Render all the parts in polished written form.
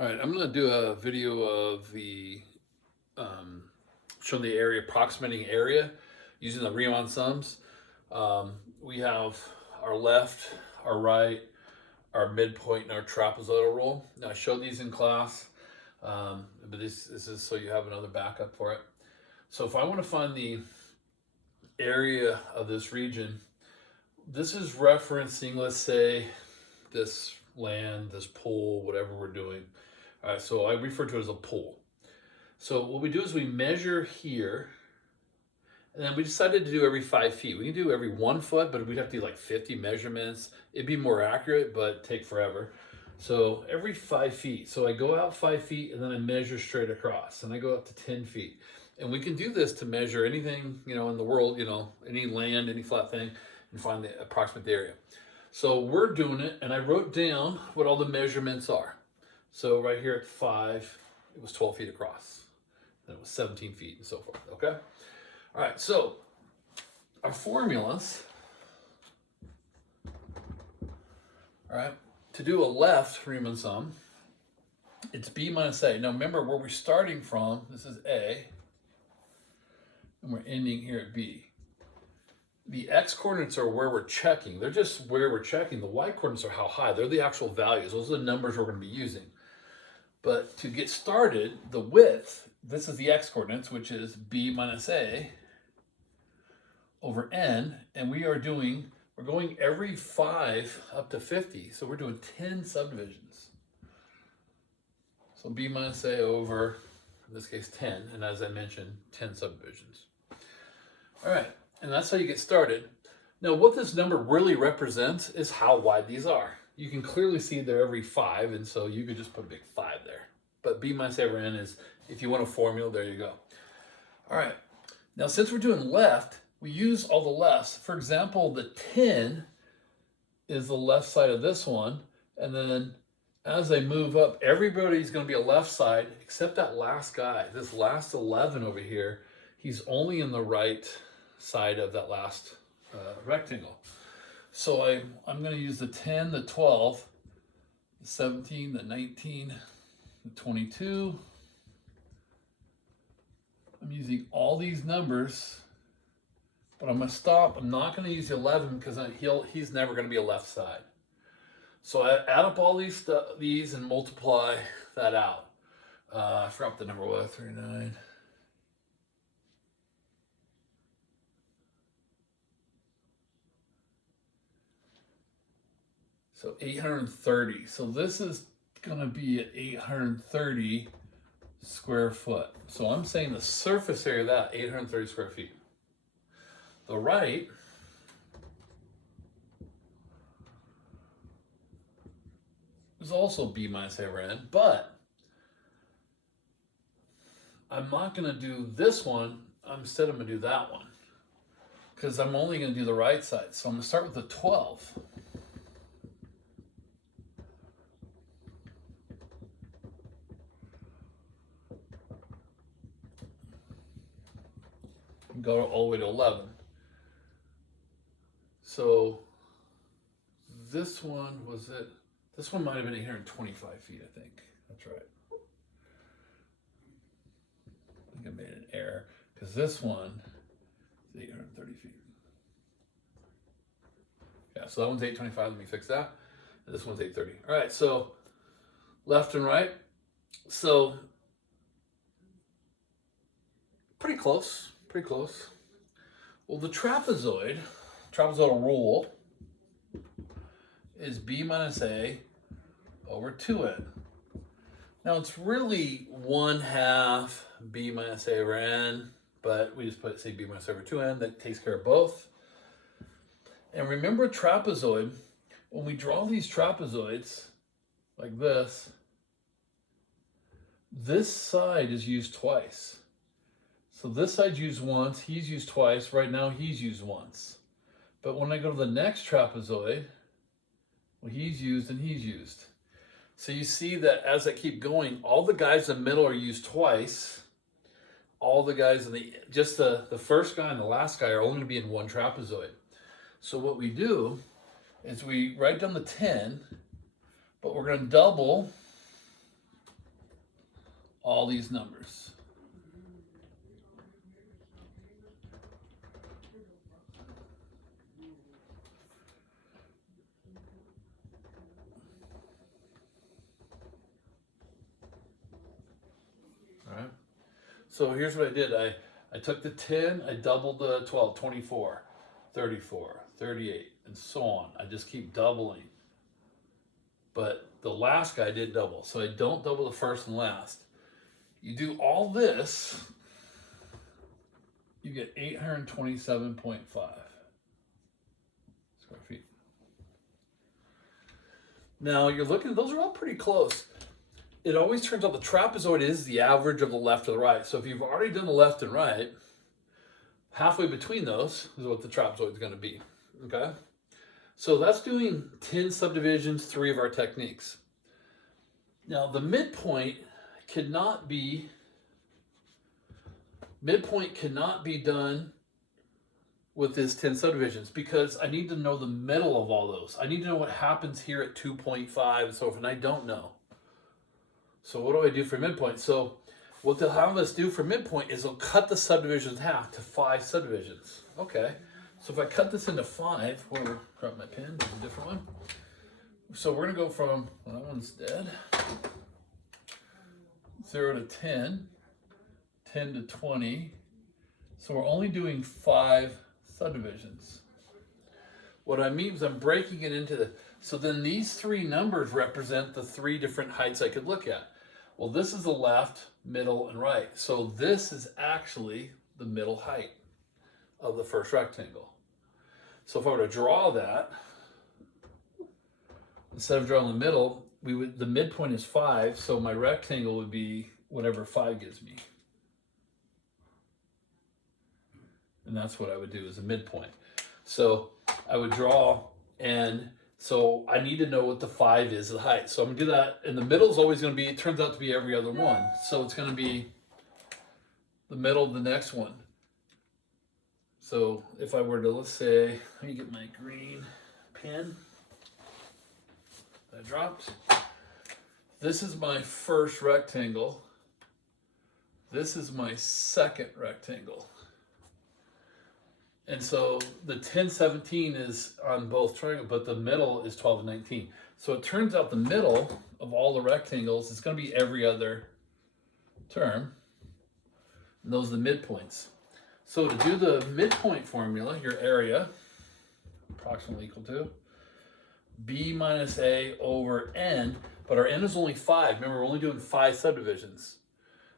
All right, I'm going to do a video of showing the area, approximating area using the Riemann sums. We have our left, our right, our midpoint, and our trapezoidal rule. Now, I showed these in class, but this is so you have another backup for it. So if I want to find the area of this region, this is referencing, let's say, this land, this pool, whatever we're doing. All right, so I refer to it as a pool. So what we do is we measure here, and then we decided to do every 5 feet. We can do every 1 foot, but we'd have to do like 50 measurements. It'd be more accurate, but take forever. So every 5 feet. So I go out 5 feet, and then I measure straight across, and I go up to 10 feet. And we can do this to measure anything, in the world, any land, any flat thing, and find the approximate area. So we're doing it, and I wrote down what all the measurements are. So right here at 5, it was 12 feet across. Then it was 17 feet and so forth, okay? All right, so our formulas, all right, to do a left Riemann sum, it's B minus A. Now remember where we're starting from, this is A, and we're ending here at B. The x coordinates are where we're checking. They're just where we're checking. The y coordinates are how high. They're the actual values. Those are the numbers we're going to be using. But to get started, the width, this is the x coordinates, which is b minus a over n. And we're going every 5 up to 50. So we're doing 10 subdivisions. So b minus a over, in this case, 10. And as I mentioned, 10 subdivisions. All right. And that's how you get started. Now, what this number really represents is how wide these are. You can clearly see they're every 5, and so you could just put a big 5 there. But b minus a over n is, if you want a formula, there you go. All right. Now, since we're doing left, we use all the lefts. For example, the 10 is the left side of this one, and then as I move up, everybody's going to be a left side, except that last guy. This last 11 over here, he's only in the right side of that last rectangle. So I'm going to use the 10, the 12, the 17, the 19, the 22. I'm using all these numbers, but I'm going to stop. I'm not going to use the 11 because he's never going to be a left side. So I add up all these and multiply that out. I forgot what the number was, 39. So 830. So this is going to be at 830 square foot. So I'm saying the surface area of that, 830 square feet. The right is also b minus a over n, but I'm not going to do this one. Instead, I'm going to do that one because I'm only going to do the right side. So I'm going to start with the 12. Go all the way to 11. So this one was it. This one might have been 825 feet, I think. That's right. I think I made an error because this one is 830 feet. Yeah, so that one's 825. Let me fix that. And this one's 830. All right, so left and right. So pretty close. Pretty close. Well, the trapezoidal rule is b minus a over 2n. Now it's really 1/2 b minus a over n, but we just say b minus a over 2n. That takes care of both. And remember trapezoid, when we draw these trapezoids like this side is used twice. So this side's used once, he's used twice, right now he's used once. But when I go to the next trapezoid, well, he's used and he's used. So you see that as I keep going, all the guys in the middle are used twice. All the guys in the first guy and the last guy are only going to be in one trapezoid. So what we do is we write down the 10, but we're going to double all these numbers. All right. So here's what I did. I took the 10, I doubled the 12, 24, 34, 38, and so on. I just keep doubling. But the last guy did double, so I don't double the first and last. You do all this, you get 827.5 square feet. Now you're looking, those are all pretty close. It always turns out the trapezoid is the average of the left or the right. So if you've already done the left and right, halfway between those is what the trapezoid is going to be, okay? So that's doing 10 subdivisions, 3 of our techniques. Now the midpoint cannot be done with this 10 subdivisions because I need to know the middle of all those. I need to know what happens here at 2.5 and so forth, and I don't know. So what do I do for midpoint? So what they'll have us do for midpoint is they'll cut the subdivisions in half to 5 subdivisions. Okay, so if I cut this into 5, grab my pen, there's a different one. So we're gonna go from, well, that one's dead, 0 to 10, 10 to 20. So we're only doing 5 subdivisions. What I mean is I'm breaking it into so then these 3 numbers represent the 3 different heights I could look at. Well, this is the left, middle, and right. So this is actually the middle height of the first rectangle. So if I were to draw that, instead of drawing the middle, the midpoint is 5, so my rectangle would be whatever 5 gives me. And that's what I would do as a midpoint. So I would draw, and so I need to know what the 5 is, the height. So I'm gonna do that, and the middle is always gonna be, it turns out to be every other one. So it's gonna be the middle of the next one. So if I were to, let's say, let me get my green pen that dropped. This is my first rectangle. This is my second rectangle. And so the 10, 17 is on both triangles, but the middle is 12 and 19. So it turns out the middle of all the rectangles is going to be every other term. And those are the midpoints. So to do the midpoint formula, your area, approximately equal to b minus a over n, but our n is only 5. Remember, we're only doing 5 subdivisions.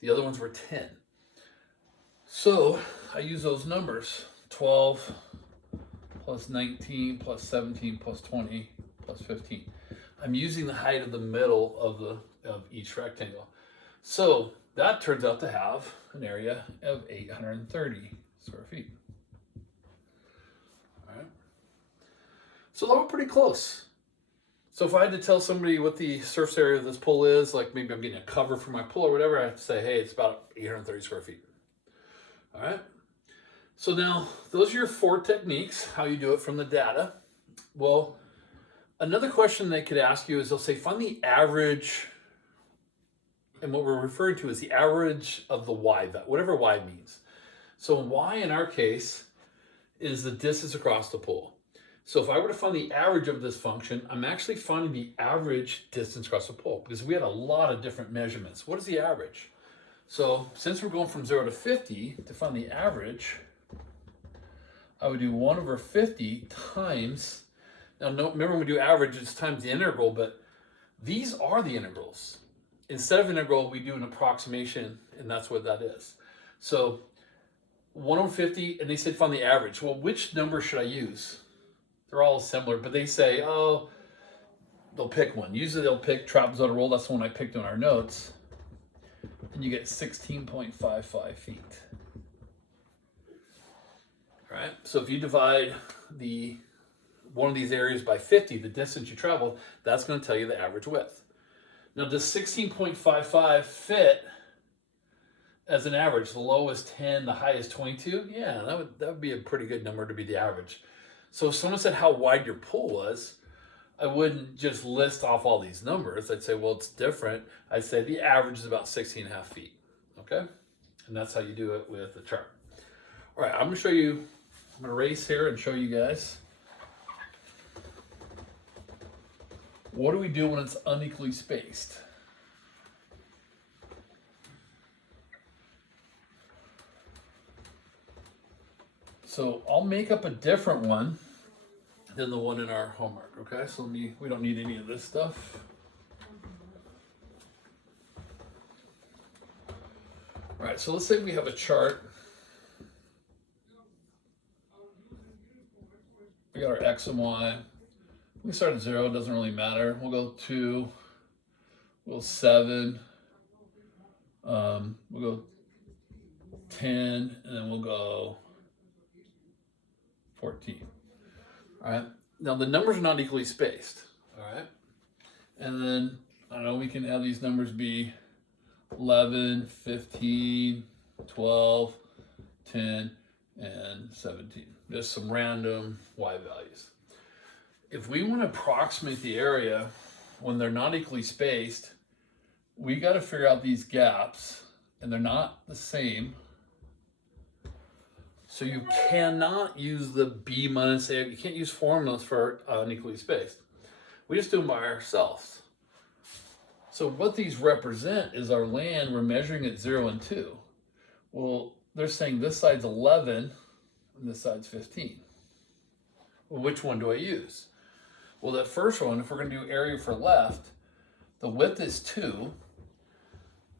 The other ones were 10. So I use those numbers. 12 plus 19 plus 17 plus 20 plus 15. I'm using the height of the middle of each rectangle. So that turns out to have an area of 830 square feet. All right. So they're all pretty close. So if I had to tell somebody what the surface area of this pool is, like maybe I'm getting a cover for my pool or whatever, I have to say, hey, it's about 830 square feet. All right. So now, those are your 4 techniques, how you do it from the data. Well, another question they could ask you is they'll say, find the average, and what we're referring to is the average of the y, whatever y means. So y in our case is the distance across the pool. So if I were to find the average of this function, I'm actually finding the average distance across the pool because we had a lot of different measurements. What is the average? So since we're going from 0 to 50 to find the average, I would do 1 over 50 times, now remember when we do average, it's times the integral, but these are the integrals. Instead of integral, we do an approximation, and that's what that is. So 1 over 50, and they said find the average. Well, which number should I use? They're all similar, but they say, oh, they'll pick one. Usually they'll pick trapezoidal rule. That's the one I picked on our notes. And you get 16.55 feet. All right, so if you divide one of these areas by 50, the distance you traveled, that's going to tell you the average width. Now, does 16.55 fit as an average? The low is 10, the high is 22. Yeah, that would be a pretty good number to be the average. So if someone said how wide your pool was, I wouldn't just list off all these numbers. I'd say, well, it's different. I'd say the average is about 16.5 feet, okay? And that's how you do it with the chart. All right, I'm gonna show you, I'm gonna erase here and show you guys. What do we do when it's unequally spaced? So I'll make up a different one than the one in our homework, okay? So we don't need any of this stuff. All right, so let's say we have a chart. We got our X and Y. We start at 0, it doesn't really matter. We'll go 2, we'll go 7, we'll go 10, and then we'll go 14. All right, now the numbers are not equally spaced, all right? And then, I don't know, we can have these numbers be 11, 15, 12, 10, and 17. Just some random Y values. If we want to approximate the area when they're not equally spaced, we got to figure out these gaps, and they're not the same. So you cannot use the B minus A. You can't use formulas for unequally spaced. We just do them by ourselves. So what these represent is our land. We're measuring at 0 and 2. Well, they're saying this side's 11 and this side's 15. Well, which one do I use? Well, that first one, if we're going to do area for left, the width is 2.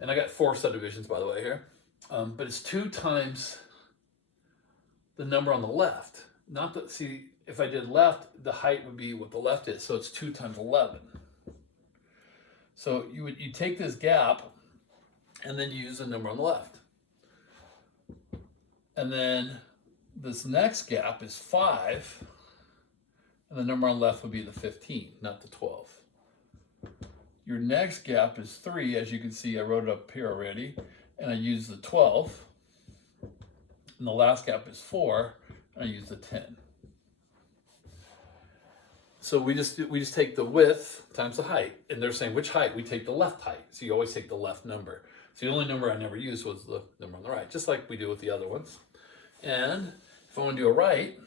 And I got 4 subdivisions, by the way, here. But it's 2 times the number on the left. Not that, see, if I did left, the height would be what the left is. So it's 2 times 11. So you take this gap and then you use the number on the left. And then this next gap is 5. And the number on the left would be the 15, not the 12. Your next gap is 3. As you can see, I wrote it up here already. And I use the 12. And the last gap is 4, and I use the 10. So we just take the width times the height, and they're saying which height? We take the left height. So you always take the left number. So the only number I never used was the number on the right, just like we do with the other ones. And if I want to do a right,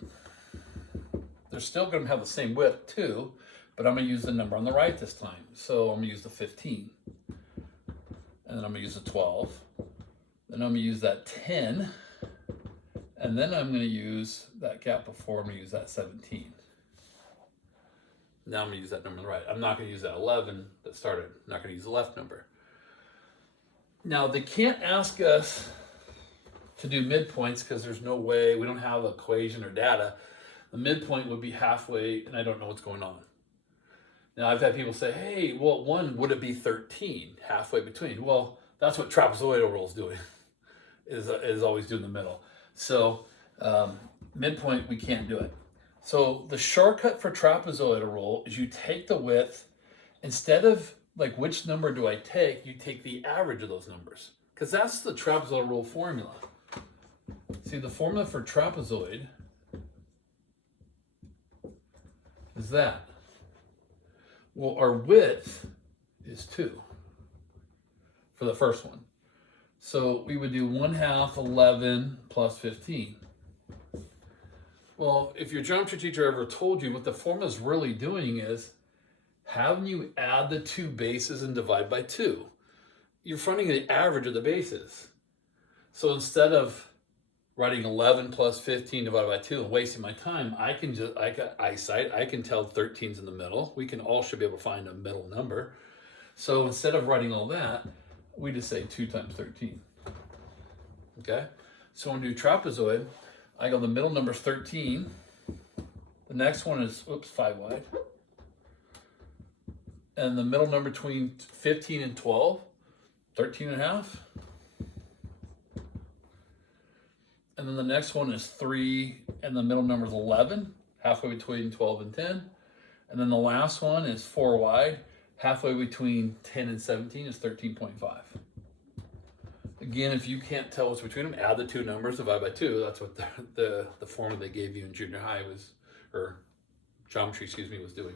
they're still going to have the same width too, but I'm going to use the number on the right this time. So I'm going to use the 15, and then I'm going to use the 12, then I'm going to use that 10. And then I'm going to use that gap before, I'm going to use that 17. Now I'm going to use that number on the right. I'm not going to use that 11 that started. I'm not going to use the left number. Now, they can't ask us to do midpoints because there's no way, we don't have an equation or data. The midpoint would be halfway, and I don't know what's going on. Now, I've had people say, hey, well, would it be 13, halfway between? Well, that's what trapezoidal rule is doing, is always doing the middle. So midpoint, we can't do it. So the shortcut for trapezoidal rule is you take the width, instead of like which number do I take, you take the average of those numbers. Because that's the trapezoidal rule formula. See, the formula for trapezoid is that. Well, our width is 2 for the first one. So we would do 1/2 11 plus 15. Well, if your geometry teacher ever told you what the formula is really doing is having you add the 2 bases and divide by 2. You're finding the average of the bases. So instead of writing 11 plus 15 divided by 2 and wasting my time, I got eyesight, I can tell 13's in the middle. We can all should be able to find a middle number. So instead of writing all that, we just say 2 times 13. Okay? So when we do trapezoid, I go the middle number is 13. The next one is, 5 wide. And the middle number between 15 and 12, 13.5. And then the next one is 3, and the middle number is 11, halfway between 12 and 10. And then the last one is 4 wide, halfway between 10 and 17 is 13.5. Again, if you can't tell what's between them, add the 2 numbers, divide by 2. That's what the formula they gave you in junior high was, or geometry, was doing.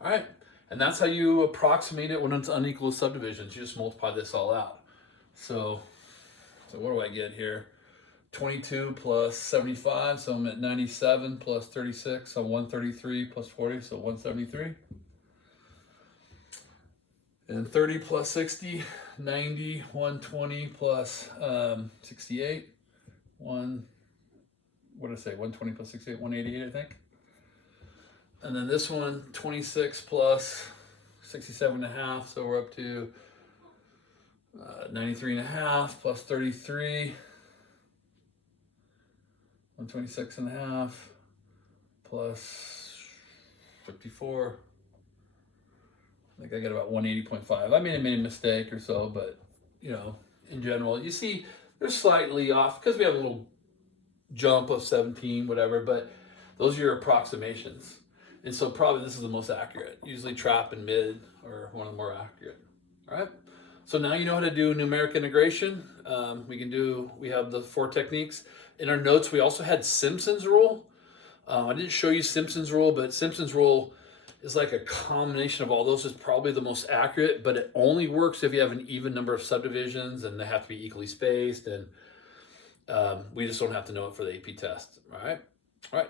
All right, and that's how you approximate it when it's unequal subdivisions. You just multiply this all out. So what do I get here? 22 plus 75, so I'm at 97 plus 36, so 133 plus 40, so 173. And 30 plus 60, 90, 120 plus 68, what did I say, 120 plus 68, 188, I think. And then this one, 26 plus 67 and a half, so we're up to 93 and a half plus 33, 126 and a half plus 54. I think I got about 180.5. I mean, I made a mistake or so, but you know, in general, you see they're slightly off because we have a little jump of 17, whatever, but those are your approximations. And so probably this is the most accurate. Usually trap and mid are one of the more accurate. All right. So now you know how to do numeric integration. We have the 4 techniques. In our notes, we also had Simpson's rule. I didn't show you Simpson's rule, but Simpson's rule is like a combination of all those. Is probably the most accurate, but it only works if you have an even number of subdivisions and they have to be equally spaced. And we just don't have to know it for the AP test. All right.